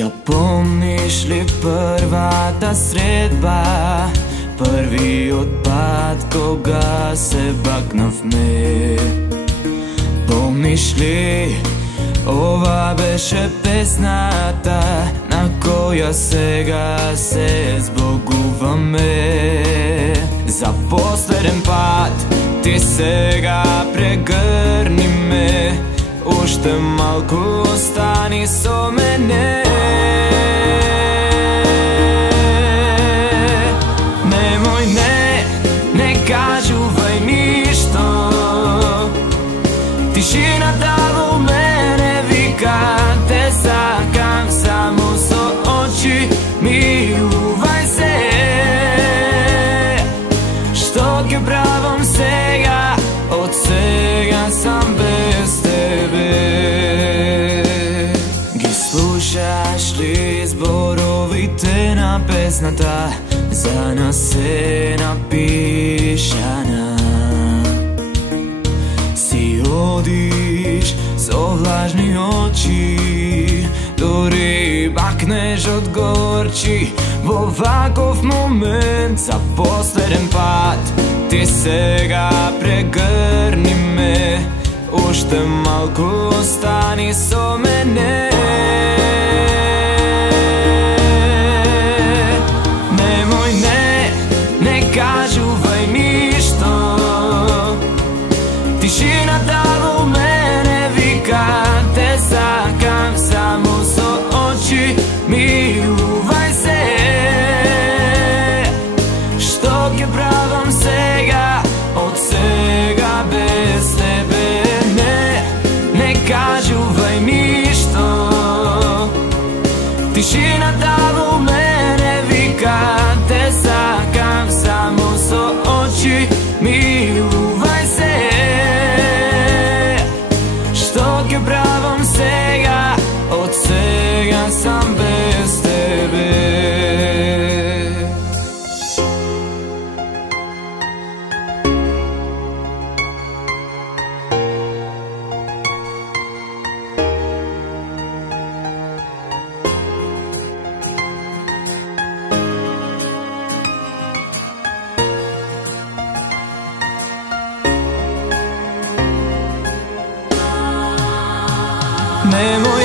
Ja pomniš li prva ta sredba, prvi odpad, koga se baknavme? Pomniš li ova beše pesnata, na koja сега се збогуваме? За последен пат ти сега прегърни ме, още малко остани со мене. Немој, не кажувај ништо, тишината во мене вика, те сакам само со очи, милувај се. Што ќе правам сега, од сега сам без тебе? Ги слушаш ли зборовите на песната, за нас е напишана? Си одиш со влажни очи, дори бакнеш од горчи. Во ваков момент за последен пат ти сега прегърни ме, уште малку остани со мене. Немој, не кажувај ништо, тишината во мене вика, те сакам само со очи, милувај се. Што ќе правам сега, од сега без тебе? Не кажувај ништо, тишината во мене вика, те сакам само со очи, милувај се. Што ќе правам сега, од сега сам без тебе? Немој,